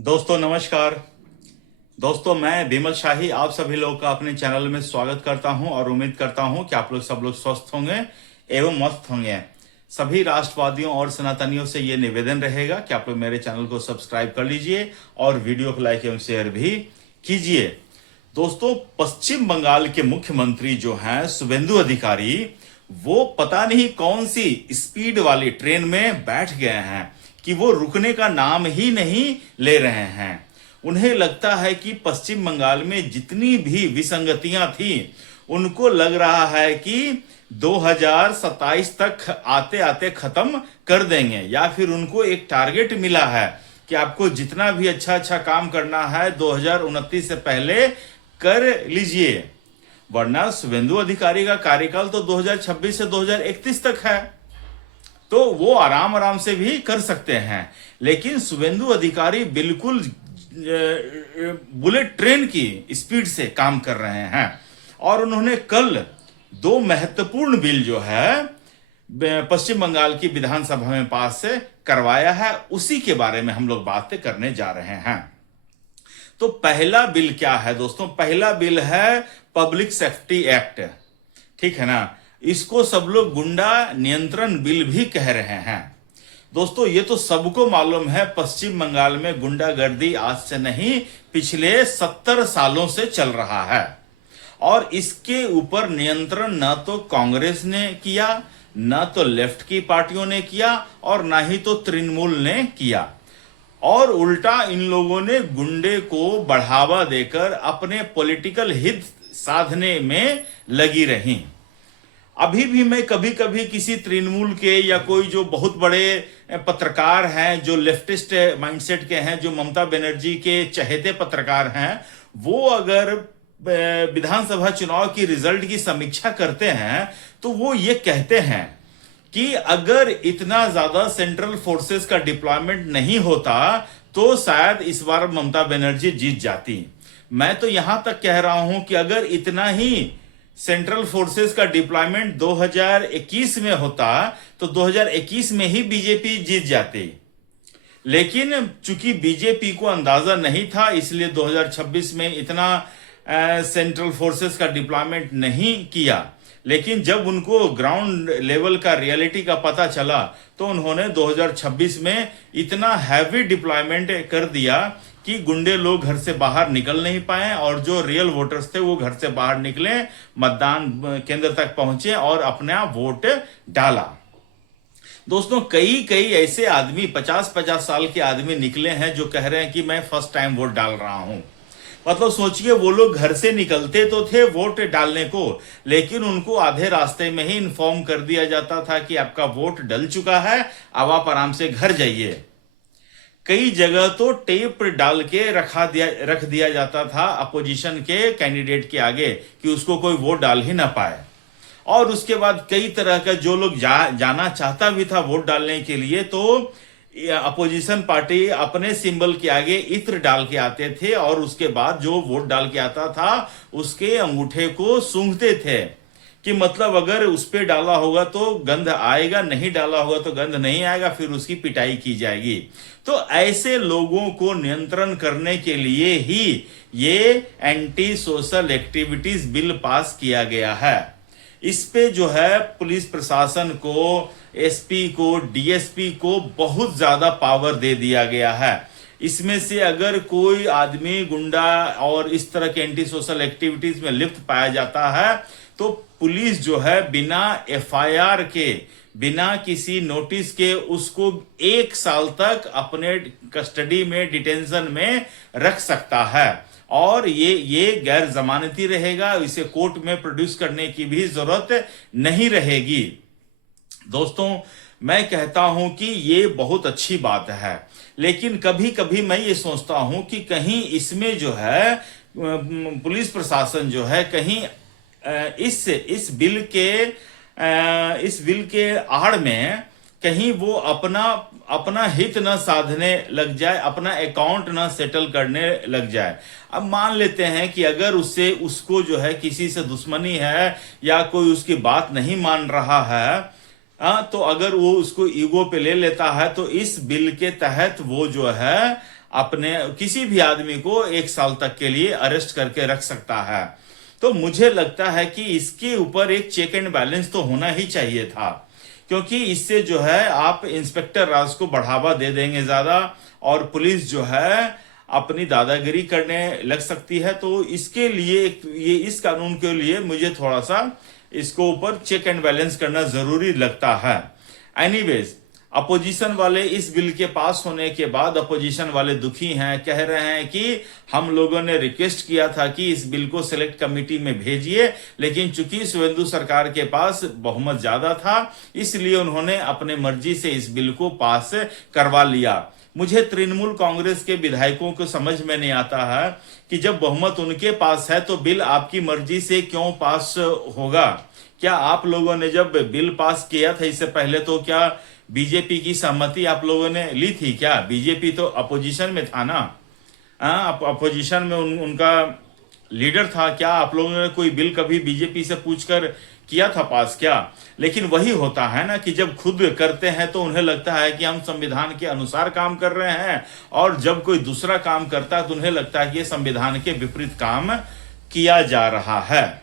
दोस्तों नमस्कार। दोस्तों मैं विमल शाही आप सभी लोगों का अपने चैनल में स्वागत करता हूं और उम्मीद करता हूं कि आप लोग सब लोग स्वस्थ होंगे एवं मस्त होंगे। सभी राष्ट्रवादियों और सनातनियों से ये निवेदन रहेगा कि आप लोग मेरे चैनल को सब्सक्राइब कर लीजिए और वीडियो को लाइक एवं शेयर भी कीजिए। दोस्तों पश्चिम बंगाल के मुख्यमंत्री जो हैं शुभेंदु अधिकारी, वो पता नहीं कौन सी स्पीड वाली ट्रेन में बैठ गए हैं कि वो रुकने का नाम ही नहीं ले रहे हैं। उन्हें लगता है कि पश्चिम बंगाल में जितनी भी विसंगतियां थी उनको लग रहा है कि 2027 तक आते आते खत्म कर देंगे, या फिर उनको एक टारगेट मिला है कि आपको जितना भी अच्छा अच्छा काम करना है 2029 से पहले कर लीजिए, वरना शुभेंदु अधिकारी का कार्यकाल तो 2026 से 2031 तक है, तो वो आराम आराम से भी कर सकते हैं। लेकिन शुभेंदु अधिकारी बिल्कुल बुलेट ट्रेन की स्पीड से काम कर रहे हैं और उन्होंने कल दो महत्वपूर्ण बिल जो है पश्चिम बंगाल की विधानसभा में पास से करवाया है, उसी के बारे में हम लोग बातें करने जा रहे हैं। तो पहला बिल क्या है दोस्तों? पहला बिल है पब्लिक सेफ्टी एक्ट, ठीक है ना। इसको सब लोग गुंडा नियंत्रण बिल भी कह रहे हैं। दोस्तों ये तो सबको मालूम है, पश्चिम बंगाल में गुंडागर्दी आज से नहीं पिछले 70 सालों से चल रहा है और इसके ऊपर नियंत्रण ना तो कांग्रेस ने किया, ना तो लेफ्ट की पार्टियों ने किया और ना ही तो तृणमूल ने किया, और उल्टा इन लोगों ने गुंडे को बढ़ावा देकर अपने पॉलिटिकल हित साधने में लगी रही। अभी भी मैं कभी कभी किसी तृणमूल के या कोई जो बहुत बड़े पत्रकार हैं जो लेफ्टिस्ट माइंडसेट के हैं, जो ममता बनर्जी के चहेते पत्रकार हैं, वो अगर विधानसभा चुनाव की रिजल्ट की समीक्षा करते हैं तो वो ये कहते हैं कि अगर इतना ज्यादा सेंट्रल फोर्सेस का डिप्लॉयमेंट नहीं होता तो शायद इस बार ममता बनर्जी जीत जाती। मैं तो यहां तक कह रहा हूं कि अगर इतना ही सेंट्रल फोर्सेस का डिप्लॉयमेंट 2021 में होता तो 2021 में ही बीजेपी जीत जाती, लेकिन चूंकि बीजेपी को अंदाजा नहीं था इसलिए 2026 में इतना सेंट्रल फोर्सेस का डिप्लॉयमेंट नहीं किया। लेकिन जब उनको ग्राउंड लेवल का रियलिटी का पता चला तो उन्होंने 2026 में इतना हैवी डिप्लॉयमेंट कर दिया कि गुंडे लोग घर से बाहर निकल नहीं पाए और जो रियल वोटर्स थे वो घर से बाहर निकले, मतदान केंद्र तक पहुंचे और अपना वोट डाला। दोस्तों कई कई ऐसे आदमी 50-50 साल के आदमी निकले हैं जो कह रहे हैं कि मैं फर्स्ट टाइम वोट डाल रहा हूं। मतलब सोचिए, वो लोग घर से निकलते तो थे वोट डालने को, लेकिन उनको आधे रास्ते में ही इन्फॉर्म कर दिया जाता था कि आपका वोट डल चुका है, अब आप आराम से घर जाइए। कई जगह तो टेप डाल के रख दिया जाता था अपोजिशन के कैंडिडेट के आगे कि उसको कोई वोट डाल ही ना पाए। और उसके बाद कई तरह का जो लोग जाना चाहता भी था वोट डालने के लिए तो अपोजिशन पार्टी अपने सिंबल के आगे इत्र डाल के आते थे और उसके बाद जो वोट डाल के आता था उसके अंगूठे को सूंघते थे कि मतलब अगर उस पे डाला होगा तो गंध आएगा, नहीं डाला होगा तो गंध नहीं आएगा, फिर उसकी पिटाई की जाएगी। तो ऐसे लोगों को नियंत्रण करने के लिए ही ये anti social activities bill pass किया गया है। इस पे जो है पुलिस प्रशासन को, एसपी को, डीएसपी को बहुत ज्यादा पावर दे दिया गया है। इसमें से अगर कोई आदमी गुंडा और इस तरह के एंटी सोशल एक्टिविटीज में लिप्त पाया जाता है तो पुलिस जो है बिना एफआईआर के, बिना किसी नोटिस के उसको 1 साल तक अपने कस्टडी में, डिटेंशन में रख सकता है और ये गैर जमानती रहेगा। इसे कोर्ट में प्रोड्यूस करने की भी जरूरत नहीं रहेगी। दोस्तों मैं कहता हूं कि ये बहुत अच्छी बात है, लेकिन कभी कभी मैं ये सोचता हूं कि कहीं इसमें जो है पुलिस प्रशासन जो है कहीं इस बिल के आड़ में कहीं वो अपना हित न साधने लग जाए, अपना अकाउंट न सेटल करने लग जाए। अब मान लेते हैं कि अगर उसको जो है किसी से दुश्मनी है या कोई उसकी बात नहीं मान रहा है तो अगर वो उसको ईगो पे ले लेता है तो इस बिल के तहत वो जो है अपने किसी भी आदमी को 1 साल तक के लिए अरेस्ट करके रख सकता है। तो मुझे लगता है कि इसके ऊपर एक चेक एंड बैलेंस तो होना ही चाहिए था, क्योंकि इससे जो है आप इंस्पेक्टर राज को बढ़ावा दे देंगे ज्यादा, और पुलिस जो है अपनी दादागिरी करने लग सकती है। तो इसके लिए ये इस कानून के लिए मुझे थोड़ा सा इसको ऊपर चेक एंड बैलेंस करना जरूरी लगता है। एनीवेज, अपोजिशन वाले इस बिल के पास होने के बाद अपोजिशन वाले दुखी हैं, कह रहे हैं कि हम लोगों ने रिक्वेस्ट किया था कि इस बिल को सिलेक्ट कमेटी में भेजिए, लेकिन चूंकि शुवेंदु सरकार के पास बहुमत ज्यादा था इसलिए उन्होंने अपने मर्जी से इस बिल को पास करवा लिया। मुझे तृणमूल कांग्रेस के विधायकों को समझ में नहीं आता है कि जब बहुमत उनके पास है तो बिल आपकी मर्जी से क्यों पास होगा। क्या आप लोगों ने जब बिल पास किया था इससे पहले तो क्या बीजेपी की सहमति आप लोगों ने ली थी क्या? बीजेपी तो अपोजिशन में था ना, अपोजिशन में उनका लीडर था। क्या आप लोगों ने कोई बिल कभी बीजेपी से पूछकर किया था पास क्या? लेकिन वही होता है ना कि जब खुद करते हैं तो उन्हें लगता है कि हम संविधान के अनुसार काम कर रहे हैं, और जब कोई दूसरा काम करता है तो उन्हें लगता है कि ये संविधान के विपरीत काम किया जा रहा है।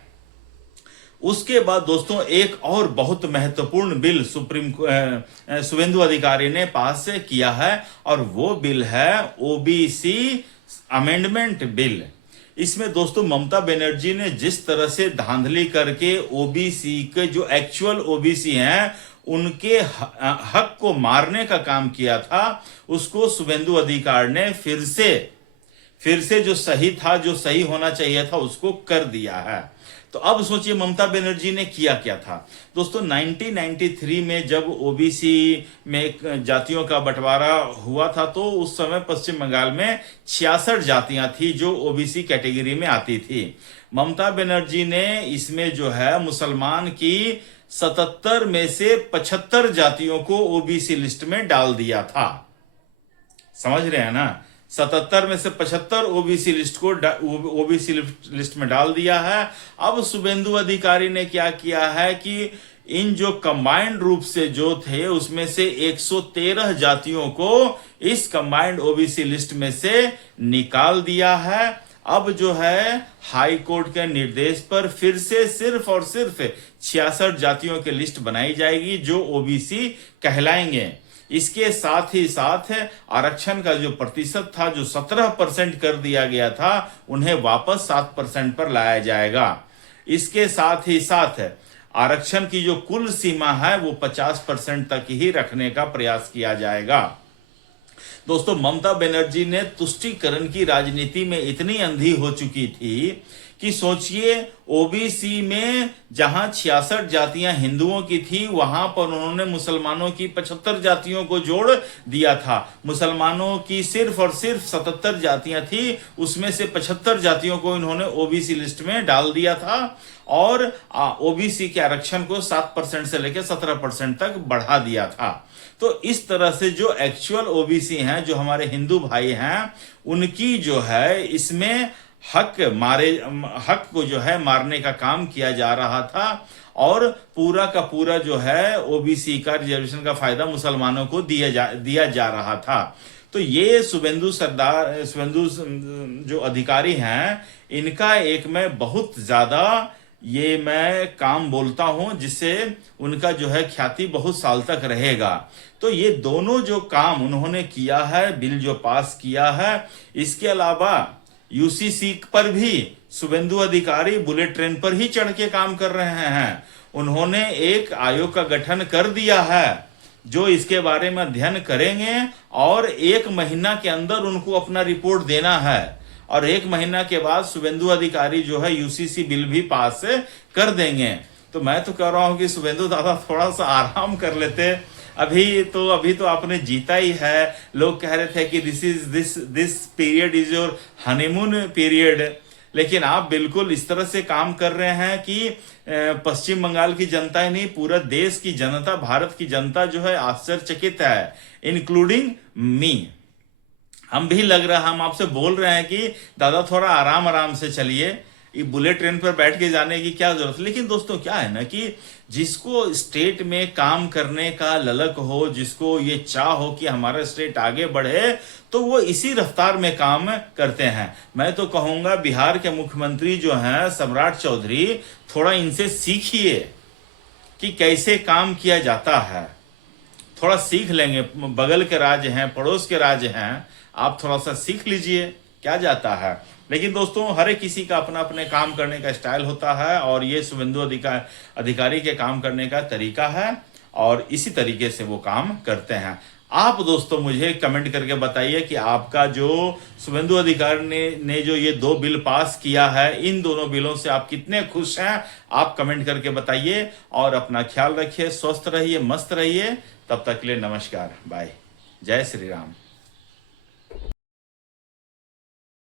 उसके बाद दोस्तों एक और बहुत महत्वपूर्ण बिल शुवेंदु अधिकारी ने पास किया है, और वो बिल है ओबीसी अमेंडमेंट बिल। इसमें दोस्तों ममता बनर्जी ने जिस तरह से धांधली करके ओबीसी के जो एक्चुअल ओबीसी हैं उनके हक को मारने का काम किया था, उसको शुवेंदु अधिकारी ने फिर से जो सही था, जो सही होना चाहिए था, उसको कर दिया है। तो अब सोचिए ममता बनर्जी ने किया क्या था। दोस्तों 1993 में जब ओबीसी में जातियों का बंटवारा हुआ था तो उस समय पश्चिम बंगाल में 66 जातियां थी जो ओबीसी कैटेगरी में आती थी। ममता बनर्जी ने इसमें जो है मुसलमान की 77 में से 75 जातियों को ओबीसी लिस्ट में डाल दिया था। समझ रहे हैं ना, 77 में से 75 ओबीसी लिस्ट को ओबीसी लिस्ट में डाल दिया है। अब शुवेंदु अधिकारी ने क्या किया है कि इन जो कंबाइंड रूप से जो थे उसमें से 113 जातियों को इस कंबाइंड ओबीसी लिस्ट में से निकाल दिया है। अब जो है हाई कोर्ट के निर्देश पर फिर से सिर्फ और सिर्फ 66 जातियों की लिस्ट बनाई जाएगी जो ओबीसी कहलाएंगे। इसके साथ ही साथ आरक्षण का जो प्रतिशत था, जो 17% कर दिया गया था, उन्हें वापस 7% पर लाया जाएगा। इसके साथ ही साथ आरक्षण की जो कुल सीमा है वो 50% तक ही रखने का प्रयास किया जाएगा। दोस्तों ममता बनर्जी ने तुष्टीकरण की राजनीति में इतनी अंधी हो चुकी थी कि सोचिए ओबीसी में जहां 66 जातियां हिंदुओं की थी वहां पर उन्होंने मुसलमानों की 75 जातियों को जोड़ दिया था। मुसलमानों की सिर्फ और सिर्फ 77 जातियां थी, उसमें से 75 जातियों को इन्होंने ओबीसी लिस्ट में डाल दिया था, और ओबीसी के आरक्षण को 7% से लेकर 17% तक बढ़ा दिया था। तो इस तरह से जो एक्चुअल ओबीसी हैं, जो हमारे हिंदू भाई हैं, उनकी जो है इसमें हक को जो है मारने का काम किया जा रहा था, और पूरा का पूरा जो है ओबीसी का रिजर्वेशन का फायदा मुसलमानों को दिया जा रहा था। तो ये शुवेंदु जो अधिकारी हैं, इनका एक मैं बहुत ज्यादा ये मैं काम बोलता हूं जिससे उनका जो है ख्याति बहुत साल तक रहेगा। तो ये दोनों जो काम उन्होंने किया है, बिल जो पास किया है, इसके अलावा यूसीसी पर भी शुवेंदु अधिकारी बुलेट ट्रेन पर ही चढ़ के काम कर रहे हैं। उन्होंने एक आयोग का गठन कर दिया है जो इसके बारे में अध्ययन करेंगे, और 1 महीना के अंदर उनको अपना रिपोर्ट देना है, और 1 महीना के बाद शुवेंदु अधिकारी जो है यूसीसी बिल भी पास कर देंगे। तो मैं तो कह रहा हूं कि शुवेंदु दादा थोड़ा सा आराम कर लेते। अभी तो आपने जीता ही है। लोग कह रहे थे कि this period is your honeymoon period, लेकिन आप बिल्कुल इस तरह से काम कर रहे हैं कि पश्चिम बंगाल की जनता ही नहीं, पूरा देश की जनता, भारत की जनता जो है आश्चर्यचकित है, इंक्लूडिंग मी। हम भी लग रहा है, हम आपसे बोल रहे हैं कि दादा थोड़ा आराम से चलिए, ये बुलेट ट्रेन पर बैठ के जाने की क्या जरूरत है। लेकिन दोस्तों क्या है ना कि जिसको स्टेट में काम करने का ललक हो, जिसको ये चाह हो कि हमारा स्टेट आगे बढ़े, तो वो इसी रफ्तार में काम करते हैं। मैं तो कहूंगा बिहार के मुख्यमंत्री जो हैं सम्राट चौधरी, थोड़ा इनसे सीखिए कि कैसे काम किया जाता है। थोड़ा सीख लेंगे, बगल के राज्य हैं, पड़ोस के राज्य हैं, आप थोड़ा सा सीख लीजिए, क्या जाता है। लेकिन दोस्तों, हर एक किसी का अपना अपने काम करने का स्टाइल होता है, और ये शुभेंदु अधिकारी के काम करने का तरीका है, और इसी तरीके से वो काम करते हैं। आप दोस्तों मुझे कमेंट करके बताइए कि आपका जो शुभेंदु अधिकारी ने जो ये 2 बिल पास किया है, इन दोनों बिलों से आप कितने खुश हैं, आप कमेंट करके बताइए। और अपना ख्याल रखिए, स्वस्थ रहिए, मस्त रहिए। तब तक के लिए नमस्कार, बाय, जय श्री राम।